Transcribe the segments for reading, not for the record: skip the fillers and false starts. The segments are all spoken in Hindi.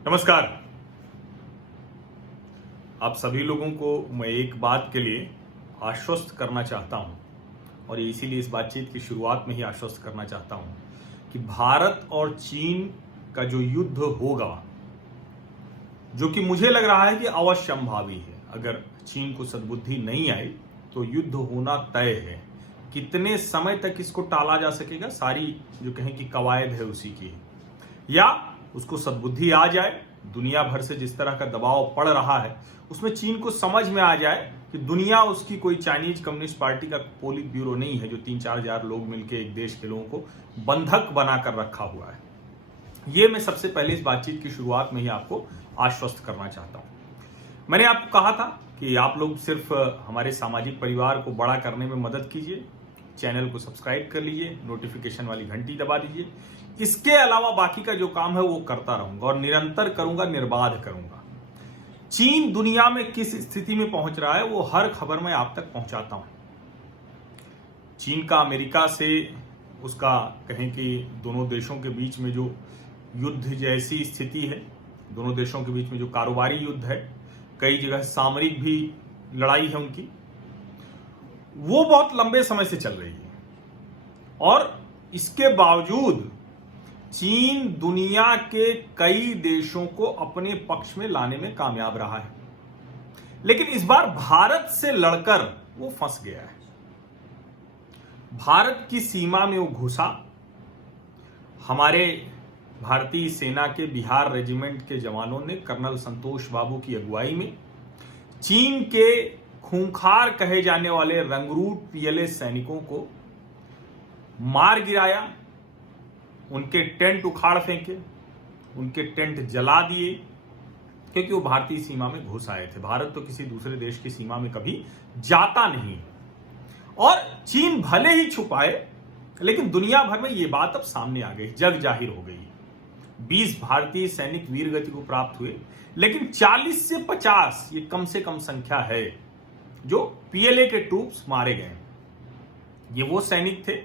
नमस्कार। आप सभी लोगों को मैं एक बात के लिए आश्वस्त करना चाहता हूं और इसीलिए इस बातचीत की शुरुआत में ही आश्वस्त करना चाहता हूं कि भारत और चीन का जो युद्ध होगा, जो कि मुझे लग रहा है कि अवश्यंभावी है, अगर चीन को सद्बुद्धि नहीं आई तो युद्ध होना तय है। कितने समय तक इसको टाला जा सकेगा, सारी जो कहें कि कवायद है उसी की है। या उसको सद्बुद्धि आ जाए, दुनिया भर से जिस तरह का दबाव पड़ रहा है उसमें चीन को समझ में आ जाए कि दुनिया उसकी कोई चाइनीज कम्युनिस्ट पार्टी का पोलित ब्यूरो नहीं है जो 3-4 हजार लोग मिलकर एक देश के लोगों को बंधक बनाकर रखा हुआ है। ये मैं सबसे पहले इस बातचीत की शुरुआत में ही आपको आश्वस्त करना चाहता हूं। मैंने आपको कहा था कि आप लोग सिर्फ हमारे सामाजिक परिवार को बड़ा करने में मदद कीजिए, चैनल को सब्सक्राइब कर लीजिए, नोटिफिकेशन वाली घंटी दबा दीजिए। इसके अलावा बाकी का जो काम है वो करता रहूंगा और निरंतर करूंगा, निर्बाध करूंगा। चीन दुनिया में किस स्थिति में पहुंच रहा है वो हर खबर मैं आप तक पहुंचाता हूं। चीन का अमेरिका से उसका कहें कि दोनों देशों के बीच में जो युद्ध जैसी स्थिति है, दोनों देशों के बीच में जो कारोबारी युद्ध है, कई जगह सामरिक भी लड़ाई है उनकी, वो बहुत लंबे समय से चल रही है। और इसके बावजूद चीन दुनिया के कई देशों को अपने पक्ष में लाने में कामयाब रहा है, लेकिन इस बार भारत से लड़कर वो फंस गया है। भारत की सीमा में वो घुसा। हमारे भारतीय सेना के बिहार रेजिमेंट के जवानों ने कर्नल संतोष बाबू की अगुवाई में चीन के खूंखार कहे जाने वाले रंगरूट पीएलए सैनिकों को मार गिराया, उनके टेंट उखाड़ फेंके, उनके टेंट जला दिए, क्योंकि वो भारतीय सीमा में घुस आए थे। भारत तो किसी दूसरे देश की सीमा में कभी जाता नहीं। और चीन भले ही छुपाए, लेकिन दुनिया भर में ये बात अब सामने आ गई, जग जाहिर हो गई। 20 भारतीय सैनिक वीरगति को प्राप्त हुए, लेकिन 40 से 50 ये कम से कम संख्या है जो पीएलए के ट्रूप्स मारे गए। ये वो सैनिक थे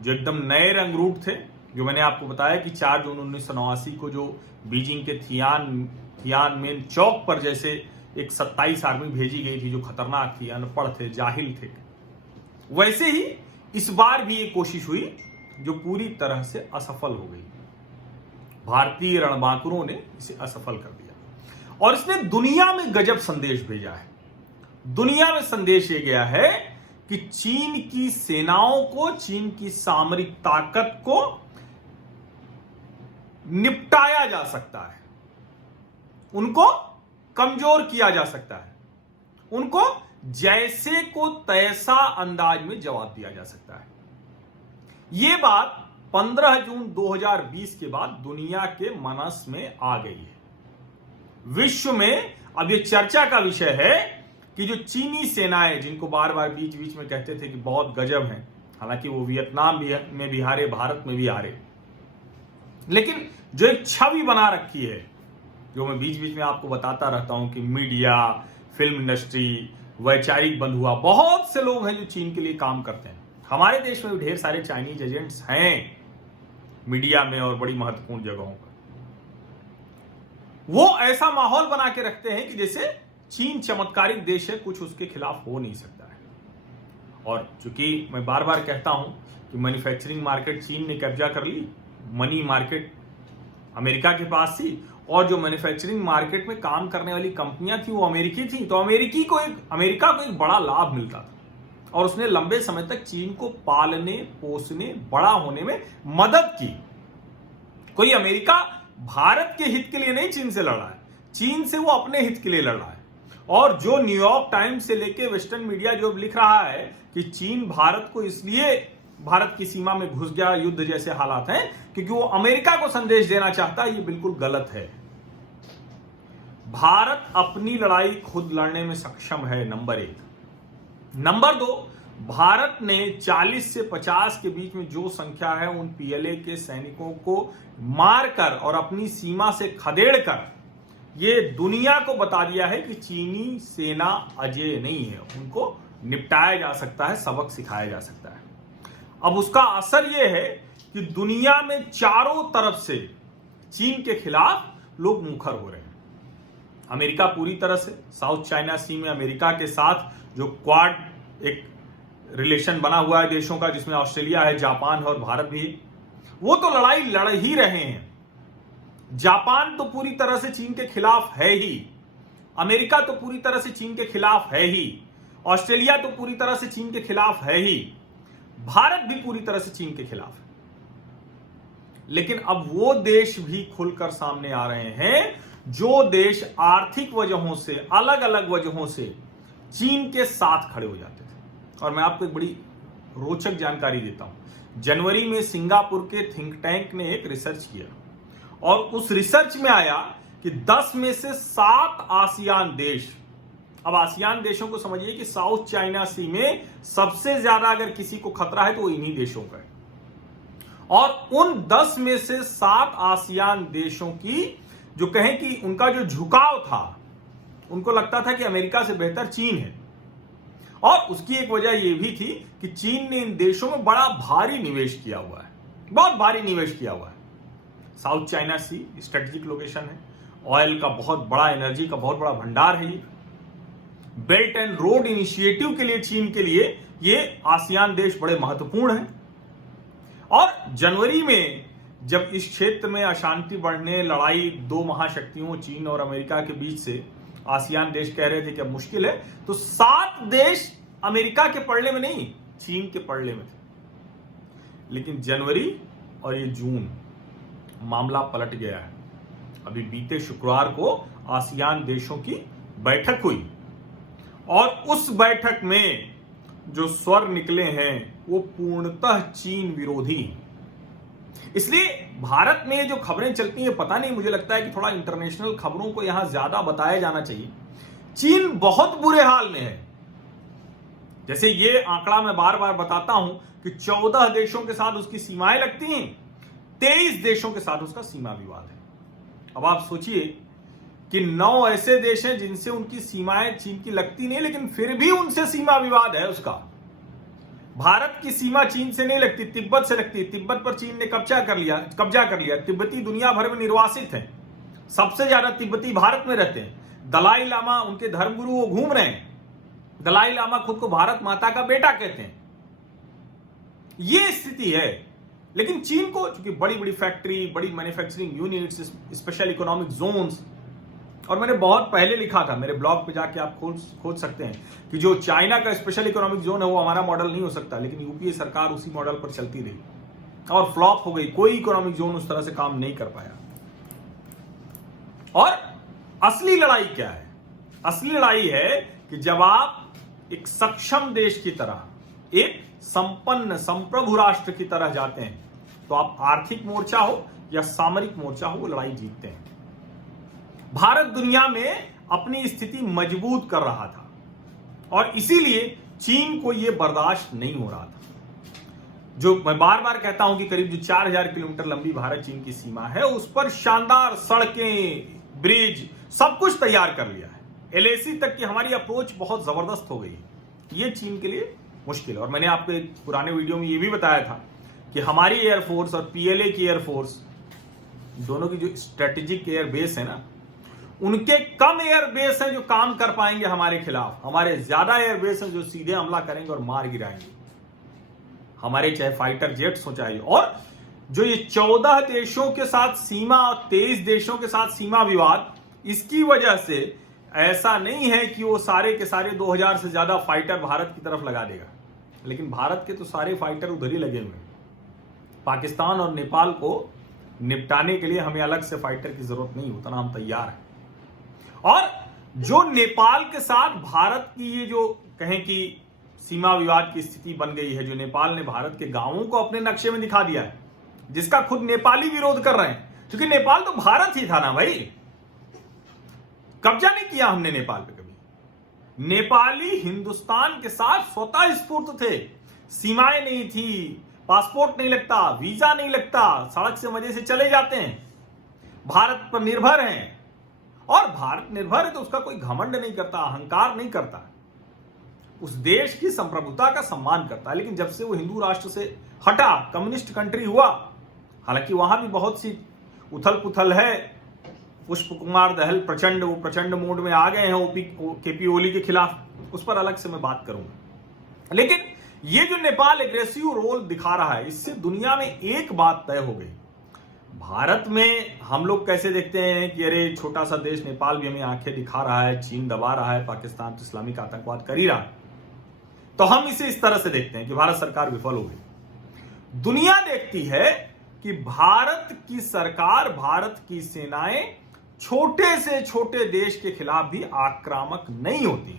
जो एकदम नए रंगरूट थे, जो मैंने आपको बताया कि 4 जून 1989 को जो बीजिंग के थियानमेन चौक पर जैसे एक 27 आर्मी भेजी गई थी जो खतरनाक थी, अनपढ़ थे, जाहिल थे, वैसे ही इस बार भी ये कोशिश हुई जो पूरी तरह से असफल हो गई। भारतीय रणबांकुरों ने इसे असफल कर दिया और इसने दुनिया में गजब संदेश भेजा है। दुनिया में संदेश ये गया है कि चीन की सेनाओं को, चीन की सामरिक ताकत को निपटाया जा सकता है, उनको कमजोर किया जा सकता है, उनको जैसे को तैसा अंदाज में जवाब दिया जा सकता है। यह बात 15 जून 2020 के बाद दुनिया के मनस में आ गई है। विश्व में अब यह चर्चा का विषय है कि जो चीनी सेनाएं, जिनको बार बार बीच बीच में कहते थे कि बहुत गजब हैं, हालांकि वो वियतनाम में भी हारे, भारत में भी हारे, लेकिन जो एक छवि बना रखी है, जो मैं बीच बीच में आपको बताता रहता हूं कि मीडिया, फिल्म इंडस्ट्री, वैचारिक बंधुआ, बहुत से लोग हैं जो चीन के लिए काम करते हैं। हमारे देश में भी ढेर सारे चाइनीज एजेंट्स हैं मीडिया में और बड़ी महत्वपूर्ण जगहों पर। वो ऐसा माहौल बना के रखते हैं कि जैसे चीन चमत्कारिक देश है, कुछ उसके खिलाफ हो नहीं सकता है। और चूंकि मैं बार बार कहता हूं कि मैन्युफैक्चरिंग मार्केट चीन ने कब्जा कर ली, मनी मार्केट अमेरिका के पास थी, और जो मैन्युफैक्चरिंग मार्केट में काम करने वाली कंपनियां थी वो अमेरिकी थी, तो अमेरिका को एक बड़ा लाभ मिलता था और उसने लंबे समय तक चीन को पालने, पोसने, बड़ा होने में मदद की। कोई अमेरिका भारत के हित के लिए नहीं चीन से लड़ा है, चीन से वो अपने हित के लिए लड़ा है। और जो न्यूयॉर्क टाइम्स से लेके वेस्टर्न मीडिया जो लिख रहा है कि चीन भारत को इसलिए भारत की सीमा में घुस गया, युद्ध जैसे हालात हैं, क्योंकि वो अमेरिका को संदेश देना चाहता है, ये बिल्कुल गलत है। भारत अपनी लड़ाई खुद लड़ने में सक्षम है, नंबर 1। नंबर 2, भारत ने 40 से 50 के बीच में जो संख्या है उन पीएलए के सैनिकों को मारकर और अपनी सीमा से खदेड़कर ये दुनिया को बता दिया है कि चीनी सेना अजेय नहीं है, उनको निपटाया जा सकता है, सबक सिखाया जा सकता है। अब उसका असर यह है कि दुनिया में चारों तरफ से चीन के खिलाफ लोग मुखर हो रहे हैं। अमेरिका पूरी तरह से साउथ चाइना सी में अमेरिका के साथ जो क्वाड एक रिलेशन बना हुआ है देशों का, जिसमें ऑस्ट्रेलिया है, जापान है और भारत भी है, वो तो लड़ाई लड़ ही रहे हैं। जापान तो पूरी तरह से चीन के खिलाफ है ही, अमेरिका तो पूरी तरह से चीन के खिलाफ है ही, ऑस्ट्रेलिया तो पूरी तरह से चीन के खिलाफ है ही, भारत भी पूरी तरह से चीन के खिलाफ है। लेकिन अब वो देश भी खुलकर सामने आ रहे हैं जो देश आर्थिक वजहों से, अलग अलग वजहों से चीन के साथ खड़े हो जाते थे। और मैं आपको एक बड़ी रोचक जानकारी देता हूं। जनवरी में सिंगापुर के थिंक टैंक ने एक रिसर्च किया और उस रिसर्च में आया कि 10 में से 7 आसियान देश, अब आसियान देशों को समझिए कि साउथ चाइना सी में सबसे ज्यादा अगर किसी को खतरा है तो वो इन्हीं देशों का है। और उन 10 में से 7 आसियान देशों की जो कहें कि उनका जो झुकाव था, उनको लगता था कि अमेरिका से बेहतर चीन है। और उसकी एक वजह यह भी थी कि चीन ने इन देशों में बड़ा भारी निवेश किया हुआ है, बहुत भारी निवेश किया हुआ है। साउथ चाइना सी स्ट्रेटेजिक लोकेशन है, ऑयल का बहुत बड़ा, एनर्जी का बहुत बड़ा भंडार है। ये बेल्ट एंड रोड इनिशिएटिव के लिए चीन के लिए ये आसियान देश बड़े महत्वपूर्ण हैं। और जनवरी में जब इस क्षेत्र में अशांति बढ़ने, लड़ाई दो महाशक्तियों चीन और अमेरिका के बीच से आसियान देश कह रहे थे कि अब मुश्किल है, तो 7 देश अमेरिका के पड़ले में नहीं, चीन के पड़ले में थे। लेकिन जनवरी और ये जून मामला पलट गया है। अभी बीते शुक्रवार को आसियान देशों की बैठक हुई और उस बैठक में जो स्वर निकले हैं वो पूर्णतः चीन विरोधी। इसलिए भारत में जो खबरें चलती हैं, पता नहीं, मुझे लगता है कि थोड़ा इंटरनेशनल खबरों को यहां ज्यादा बताया जाना चाहिए। चीन बहुत बुरे हाल में है। जैसे ये आंकड़ा मैं बार बार बताता हूं कि 14 देशों के साथ उसकी सीमाएं लगती हैं, 23 देशों के साथ उसका सीमा विवाद है। अब आप सोचिए कि 9 ऐसे देश हैं जिनसे उनकी सीमाएं चीन की लगती नहीं, लेकिन फिर भी उनसे सीमा विवाद है उसका। भारत की सीमा चीन से नहीं लगती, तिब्बत से लगती है। तिब्बत पर चीन ने कब्जा कर लिया। तिब्बती दुनिया भर में निर्वासित हैं, सबसे ज्यादा तिब्बती भारत में रहते हैं। दलाई लामा, उनके धर्मगुरु, वो घूम रहे हैं। दलाई लामा खुद को भारत माता का बेटा कहते हैं। ये स्थिति है। लेकिन चीन को चूंकि बड़ी बड़ी फैक्ट्री, बड़ी manufacturing units, special economic zones, और मैंने बहुत पहले लिखा था, मेरे ब्लॉग पे जाके आप खोज सकते हैं कि जो चाइना का स्पेशल इकोनॉमिक जोन है वो हमारा मॉडल नहीं हो सकता, लेकिन यूपीए सरकार उसी मॉडल पर चलती रही और फ्लॉप हो गई। कोई इकोनॉमिक जोन उस तरह से काम नहीं कर पाया। और असली लड़ाई क्या है? असली लड़ाई है कि जब आप एक सक्षम देश की तरह, एक संपन्न संप्रभु राष्ट्र की तरह जाते हैं, तो आप आर्थिक मोर्चा हो या सामरिक मोर्चा हो, वो लड़ाई जीतते हैं। भारत दुनिया में अपनी स्थिति मजबूत कर रहा था और इसीलिए चीन को यह बर्दाश्त नहीं हो रहा था। जो मैं बार बार कहता हूं कि करीब जो 4000 किलोमीटर लंबी भारत चीन की सीमा है, उस पर शानदार सड़कें, ब्रिज, सब कुछ तैयार कर लिया है। एलएसी तक की हमारी अप्रोच बहुत जबरदस्त हो गई। ये चीन के लिए मुश्किल है। और मैंने आपको एक पुराने वीडियो में ये भी बताया था कि हमारी एयरफोर्स और पीएलए की एयरफोर्स, दोनों की जो स्ट्रेटेजिक एयर बेस है ना, उनके कम एयर बेस हैं जो काम कर पाएंगे हमारे खिलाफ। हमारे ज्यादा एयर बेस हैं जो सीधे हमला करेंगे और मार गिराएंगे हमारे, चाहे फाइटर जेट्स हो चाहे। और जो ये 14 देशों के साथ सीमा और 23 देशों के साथ सीमा विवाद, इसकी वजह से ऐसा नहीं है कि वो सारे के सारे 2000 से ज्यादा फाइटर भारत की तरफ लगा देगा, लेकिन भारत के तो सारे फाइटर उधर ही लगे हुए हैं। पाकिस्तान और नेपाल को निपटाने के लिए हमें अलग से फाइटर की जरूरत नहीं, उतना हम तैयार हैं। और जो नेपाल के साथ भारत की ये जो कहें कि सीमा विवाद की स्थिति बन गई है, जो नेपाल ने भारत के गांवों को अपने नक्शे में दिखा दिया है, जिसका खुद नेपाली विरोध कर रहे हैं, क्योंकि नेपाल तो भारत ही था ना भाई। कब्जा नहीं किया हमने नेपाल पे कभी। नेपाली हिंदुस्तान के साथ स्वतः स्फूर्त थे। सीमाएं नहीं थी, पासपोर्ट नहीं लगता, वीजा नहीं लगता, सड़क से मजे से चले जाते हैं, भारत पर निर्भर हैं। और भारत निर्भर है तो उसका कोई घमंड नहीं करता, अहंकार नहीं करता, उस देश की संप्रभुता का सम्मान करता है। लेकिन जब से वो हिंदू राष्ट्र से हटा, कम्युनिस्ट कंट्री हुआ, हालांकि वहां भी बहुत सी उथल पुथल है, पुष्प कुमार दहल प्रचंड, वो प्रचंड मोड में आ गए हैं केपी ओली के खिलाफ, उस पर अलग से मैं बात करूंगा। लेकिन ये जो नेपाल एग्रेसिव रोल दिखा रहा है, इससे दुनिया में एक बात तय हो गई। भारत में हम लोग कैसे देखते हैं कि अरे छोटा सा देश नेपाल भी हमें आंखें दिखा रहा है, चीन दबा रहा है, पाकिस्तान तो इस्लामिक आतंकवाद कर ही रहा है, तो हम इसे इस तरह से देखते हैं कि भारत सरकार विफल हो गई। दुनिया देखती है कि भारत की सरकार, भारत की सेनाएं छोटे से छोटे देश के खिलाफ भी आक्रामक नहीं होती।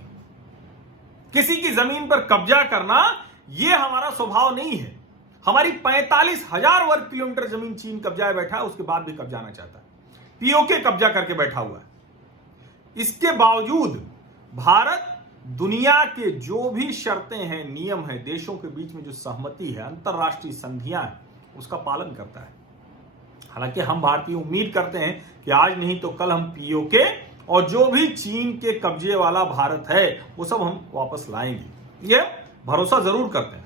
किसी की जमीन पर कब्जा करना यह हमारा स्वभाव नहीं है। हमारी 45,000 वर्ग किलोमीटर जमीन चीन कब्जाए बैठा है, उसके बाद भी कब्जाना चाहता है। पीओके कब्जा करके बैठा हुआ है। इसके बावजूद भारत दुनिया के जो भी शर्तें हैं, नियम है, देशों के बीच में जो सहमति है, अंतरराष्ट्रीय संधियां हैं, उसका पालन करता है। हालांकि हम भारतीय उम्मीद करते हैं कि आज नहीं तो कल हम पीओके और जो भी चीन के कब्जे वाला भारत है वो सब हम वापस लाएंगे, ये भरोसा जरूर करते हैं।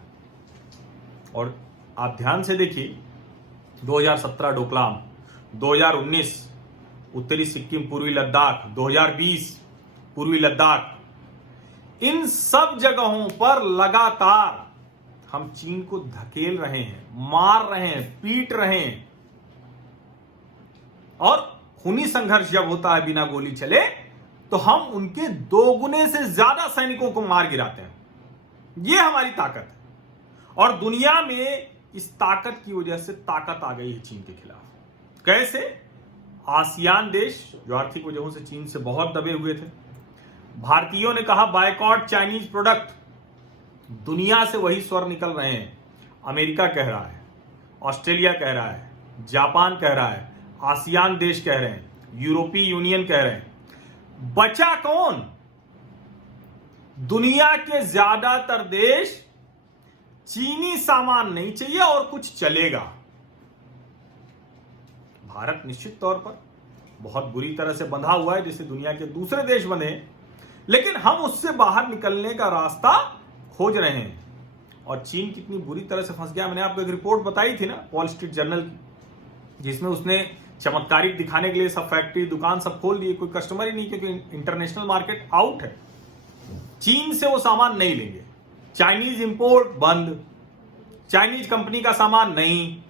और आप ध्यान से देखिए, 2017 डोकलाम, 2019 उत्तरी सिक्किम पूर्वी लद्दाख, 2020 पूर्वी लद्दाख, इन सब जगहों पर लगातार हम चीन को धकेल रहे हैं, मार रहे हैं, पीट रहे हैं। और खूनी संघर्ष जब होता है बिना गोली चले, तो हम उनके 2 गुने से ज्यादा सैनिकों को मार गिराते हैं। यह हमारी ताकत है। और दुनिया में इस ताकत की वजह से ताकत आ गई है चीन के खिलाफ। कैसे? आसियान देश जो आर्थिक वजहों से चीन से बहुत दबे हुए थे, भारतीयों ने कहा बायकॉट चाइनीज प्रोडक्ट, दुनिया से वही स्वर निकल रहे हैं। अमेरिका कह रहा है, ऑस्ट्रेलिया कह रहा है, जापान कह रहा है, आसियान देश कह रहे हैं, यूरोपीय यूनियन कह रहे हैं। बचा कौन? दुनिया के ज्यादातर देश चीनी सामान नहीं चाहिए और कुछ चलेगा। भारत निश्चित तौर पर बहुत बुरी तरह से बंधा हुआ है, जैसे दुनिया के दूसरे देश बंधे, लेकिन हम उससे बाहर निकलने का रास्ता खोज रहे हैं। और चीन कितनी बुरी तरह से फंस गया, मैंने आपको एक रिपोर्ट बताई थी ना, वॉल स्ट्रीट जर्नल की, जिसमें उसने चमत्कारिक दिखाने के लिए सब फैक्ट्री, दुकान सब खोल दिए, कोई कस्टमर ही नहीं, क्योंकि इंटरनेशनल मार्केट आउट है। चीन से वो सामान नहीं लेंगे, चाइनीज इंपोर्ट बंद, चाइनीज कंपनी का सामान नहीं।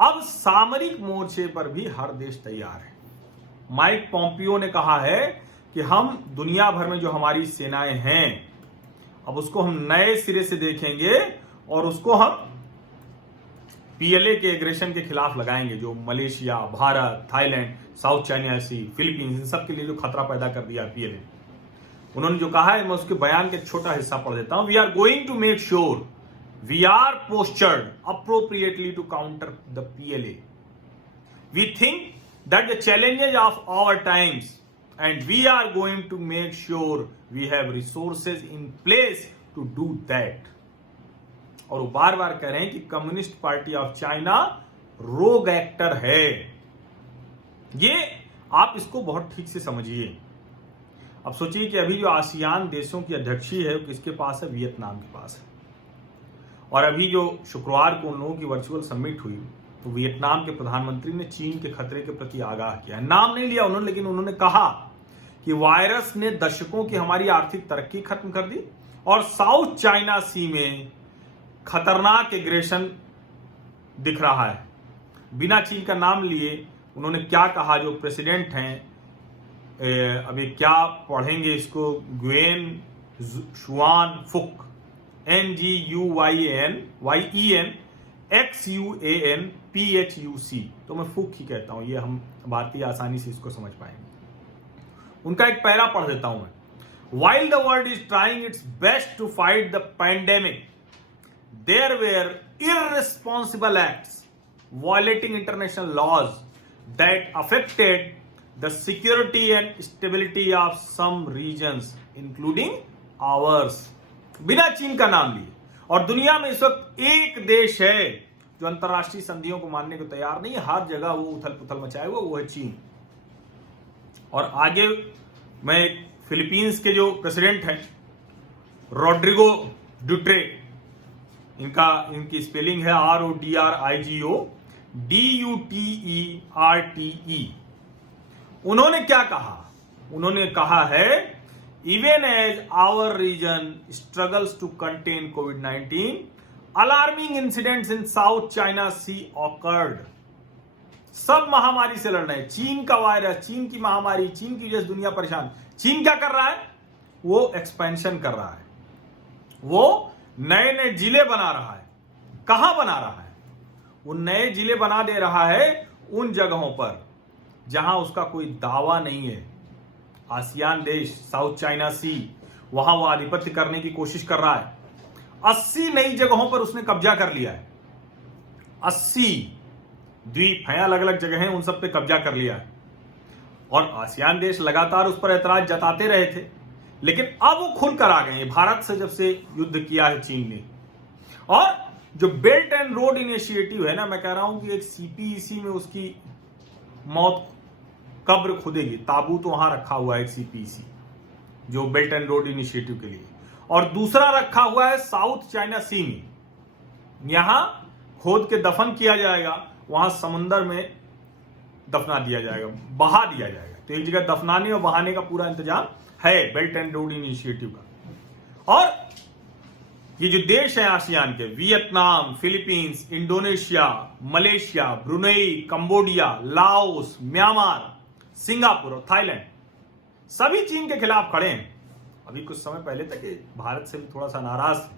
अब सामरिक मोर्चे पर भी हर देश तैयार है। माइक पॉम्पियो ने कहा है कि हम दुनिया भर में जो हमारी सेनाएं हैं, अब उसको हम नए सिरे से देखेंगे और उसको हम पीएलए के एग्रेशन के खिलाफ लगाएंगे, जो Malaysia, Bharat, Thailand, South China Sea, Philippines, इन सब के लिए जो खतरा पैदा कर दिया पीएलए। उन्होंने जो कहा है, मैं उसके बयान के एक छोटा हिस्सा पढ़ देता हूं। We are going to make sure we are postured appropriately to counter the PLA. We think that the challenges of our times and we are going to make sure we have resources in place to do that। और वो बार बार कह रहे हैं कि कम्युनिस्ट पार्टी ऑफ चाइना रोग एक्टर है। ये आप इसको बहुत ठीक से समझिए। अब सोचिए कि अभी जो आसियान देशों की अध्यक्षी है वो किसके पास है? वियतनाम के पास है। और अभी जो शुक्रवार को उन लोगों की वर्चुअल समिट हुई, तो वियतनाम के प्रधानमंत्री ने चीन के खतरे के प्रति आगाह किया। नाम नहीं लिया उन्होंने, लेकिन उन्होंने कहा कि वायरस ने दशकों की हमारी आर्थिक तरक्की खत्म कर दी और साउथ चाइना सी में खतरनाक एग्रेशन दिख रहा है। बिना चीन का नाम लिए उन्होंने क्या कहा, जो प्रेसिडेंट हैं, अभी क्या पढ़ेंगे इसको, ग्वेन शुआन फुक, NGUYEN XUANPHUC, तो मैं फुक ही कहता हूं, ये हम भारतीय आसानी से इसको समझ पाएंगे। उनका एक पैरा पढ़ देता हूं मैं। While the world is trying its best to fight the pandemic, there were irresponsible acts violating international laws that affected the security and stability of some regions, including ours। बिना चीन का नाम लिए। और दुनिया में इस वक्त एक देश है जो अंतरराष्ट्रीय संधियों को मानने को तैयार नहीं है, हर जगह वो उथल पुथल मचाए हुआ, वो है चीन। और आगे मैं फिलीपींस के जो प्रेसिडेंट हैं रोड्रिगो डुटेर्टे, इनकी स्पेलिंग है RODRIGO DUTERTE, उन्होंने क्या कहा? उन्होंने कहा है even as our region struggles to contain कोविड-19 alarming incidents in South China Sea occurred. सब महामारी से लड़ रहे हैं, चीन का वायरस, चीन की महामारी, चीन की वजह से दुनिया परेशान। चीन क्या कर रहा है? वो एक्सपेंशन कर रहा है, वो नए नए जिले बना रहा है। कहां बना रहा है? वो नए जिले बना दे रहा है उन जगहों पर जहां उसका कोई दावा नहीं है। आसियान देश, साउथ चाइना सी, वहां वो आधिपत्य करने की कोशिश कर रहा है। 80 नई जगहों पर उसने कब्जा कर लिया है। 80 द्वीप हैं, अलग अलग जगह हैं, उन सब पे कब्जा कर लिया है। और आसियान देश लगातार उस पर ऐतराज जताते रहे थे, लेकिन अब वो खुलकर आ गए हैं भारत से जब से युद्ध किया है चीन ने। और जो बेल्ट एंड रोड इनिशिएटिव है ना, मैं कह रहा हूं कि एक सीपीईसी में उसकी मौत कब्र खुदेगी। ताबूत वहां रखा हुआ है एक सीपीईसी जो बेल्ट एंड रोड इनिशिएटिव के लिए, और दूसरा रखा हुआ है साउथ चाइना सी में। यहां खोद के दफन किया जाएगा, वहां समुद्र में दफना दिया जाएगा, बहा दिया जाएगा। तो एक जगह दफनाने और बहाने का पूरा इंतजाम है बेल्ट एंड रोड इनिशिएटिव का। और ये जो देश है आसियान के, Vietnam, Philippines, Indonesia, Malaysia, Brunei, Cambodia, Laos, Myanmar, Singapore और थाईलैंड, सभी चीन के खिलाफ खड़े हैं। अभी कुछ समय पहले तक ये भारत से भी थोड़ा सा नाराज थे।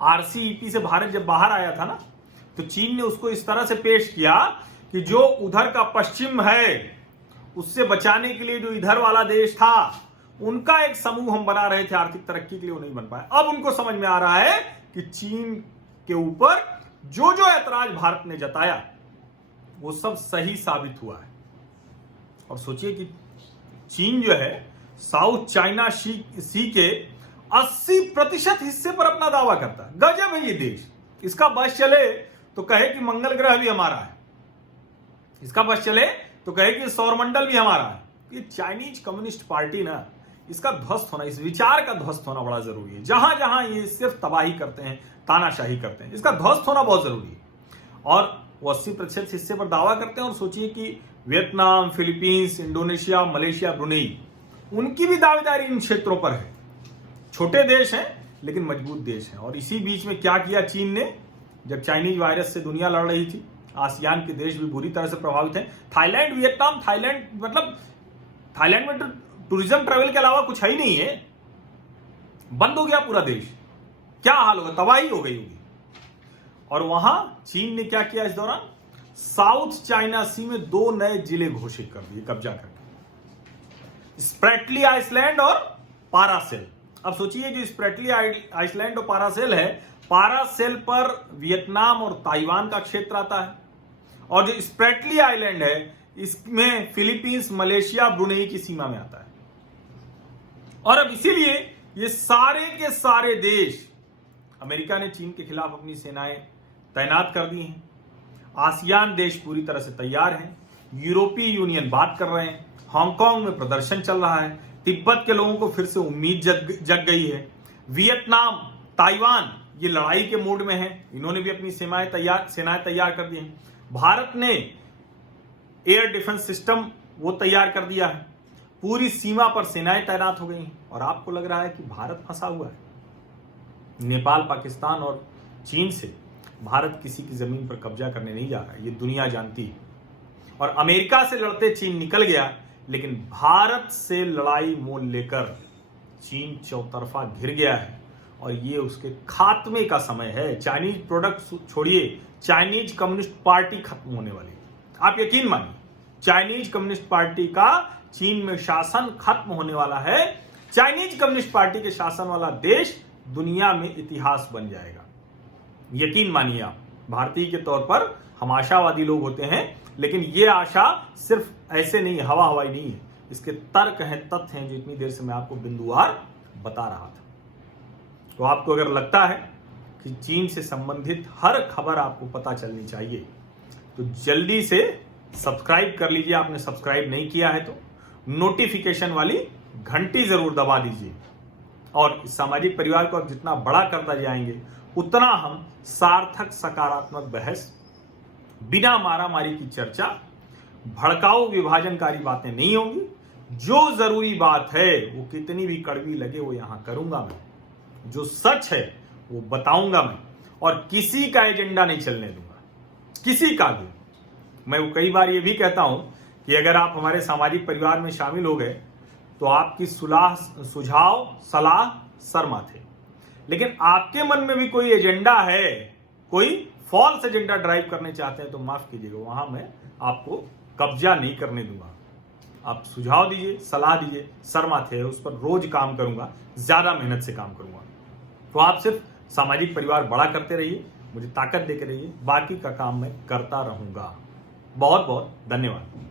आरसीईपी से भारत जब बाहर आया था ना, तो चीन ने उसको इस तरह से पेश किया कि जो उधर का पश्चिम है उससे बचाने के लिए जो इधर वाला देश था, उनका एक समूह हम बना रहे थे आर्थिक तरक्की के लिए, वो नहीं बन पाए। अब उनको समझ में आ रहा है कि चीन के ऊपर जो जो ऐतराज भारत ने जताया वो सब सही साबित हुआ है। और सोचिए कि चीन जो है साउथ चाइना सी के 80% हिस्से पर अपना दावा करता है। गजब है ये देश। इसका बस चले तो कहे कि मंगल ग्रह भी हमारा है, इसका बस चले तो कहे कि सौरमंडल भी हमारा है। ये चाइनीज कम्युनिस्ट पार्टी ना, इसका ध्वस्त होना, इस विचार का ध्वस्त होना बड़ा जरूरी है। जहां जहां ये सिर्फ तबाही करते हैं, तानाशाही करते हैं, इसका ध्वस्त होना बहुत जरूरी है। और वो 80% हिस्से पर दावा करते हैं। और सोचिए कि Vietnam, Philippines, Indonesia, Malaysia, Brunei, उनकी भी दावेदारी इन क्षेत्रों पर है। छोटे देश हैं लेकिन मजबूत देश हैं। और इसी बीच में क्या किया चीन ने? जब चाइनीज वायरस से दुनिया लड़ रही थी, आसियान के देश भी बुरी तरह से प्रभावित हैं। थाईलैंड, वियतनाम, थाईलैंड मतलब थाईलैंड में तो टूरिज्म ट्रैवल के अलावा कुछ है ही नहीं है, बंद हो गया पूरा देश। क्या हाल होगा, तबाही हो गई होगी। और वहां चीन ने क्या किया इस दौरान? साउथ चाइना सी में 2 नए जिले घोषित कर दिए कब्जा करके, स्प्रेटली आइसलैंड और पारासेल। अब सोचिए जो स्प्रेटली आइसलैंड और पारासेल है, पारासेल पर वियतनाम और ताइवान का क्षेत्र आता है, और जो स्प्रेटली आइलैंड है इसमें फिलीपींस, मलेशिया, ब्रुनेई की सीमा में आता है। और अब इसीलिए ये सारे के सारे देश, अमेरिका ने चीन के खिलाफ अपनी सेनाएं तैनात कर दी हैं। आसियान देश पूरी तरह से तैयार हैं। यूरोपीय यूनियन बात कर रहे हैं। हांगकांग में प्रदर्शन चल रहा है। तिब्बत के लोगों को फिर से उम्मीद जग गई है। वियतनाम, ताइवान ये लड़ाई के मोड में है, इन्होंने भी अपनी सेनाएं तैयार कर दी हैं। भारत ने एयर डिफेंस सिस्टम वो तैयार कर दिया है। पूरी सीमा पर सेनाएं तैनात हो गई हैं। और आपको लग रहा है कि भारत फंसा हुआ है? नेपाल, पाकिस्तान और चीन से भारत किसी की जमीन पर कब्जा करने नहीं जा रहा है, ये दुनिया जानती है। और अमेरिका से लड़ते चीन निकल गया, लेकिन भारत से लड़ाई मोल लेकर चीन चौतरफा घिर गया है। और ये उसके खात्मे का समय है। चाइनीज प्रोडक्ट छोड़िए, चाइनीज कम्युनिस्ट पार्टी खत्म होने वाली है। आप यकीन मानिए, चाइनीज कम्युनिस्ट पार्टी का चीन में शासन खत्म होने वाला है। चाइनीज कम्युनिस्ट पार्टी के शासन वाला देश दुनिया में इतिहास बन जाएगा। यकीन मानिए आप। भारतीय के तौर पर हम आशावादी लोग होते हैं, लेकिन ये आशा सिर्फ ऐसे नहीं, हवा हवाई नहीं है। इसके तर्क हैं, तथ्य हैं, जो इतनी देर से मैं आपको बिंदुवार बता रहा था। तो आपको अगर लगता है कि चीन से संबंधित हर खबर आपको पता चलनी चाहिए, तो जल्दी से सब्सक्राइब कर लीजिए। आपने सब्सक्राइब नहीं किया है तो नोटिफिकेशन वाली घंटी जरूर दबा दीजिए। और इस सामाजिक परिवार को आप जितना बड़ा करता जाएंगे, उतना हम सार्थक, सकारात्मक बहस, बिना मारामारी की चर्चा, भड़काऊ विभाजनकारी बातें नहीं होंगी। जो जरूरी बात है वो कितनी भी कड़वी लगे वो यहां करूंगा मैं। जो सच है वो बताऊंगा मैं, और किसी का एजेंडा नहीं चलने दूंगा, किसी का भी। मैं वो कई बार ये भी कहता हूं कि अगर आप हमारे सामाजिक परिवार में शामिल हो गए तो आपकी सुझाव सलाह सर माथे। लेकिन आपके मन में भी कोई एजेंडा है, कोई फॉल्स एजेंडा ड्राइव करने चाहते हैं, तो माफ कीजिएगा, वहां मैं आपको कब्जा नहीं करने दूंगा। आप सुझाव दीजिए, सलाह दीजिए, सर माथे है, उस पर रोज काम करूंगा, ज्यादा मेहनत से काम करूंगा। तो आप सिर्फ सामाजिक परिवार बड़ा करते रहिए, मुझे ताकत देते रहिए, बाकी का काम मैं करता रहूंगा। बहुत बहुत धन्यवाद।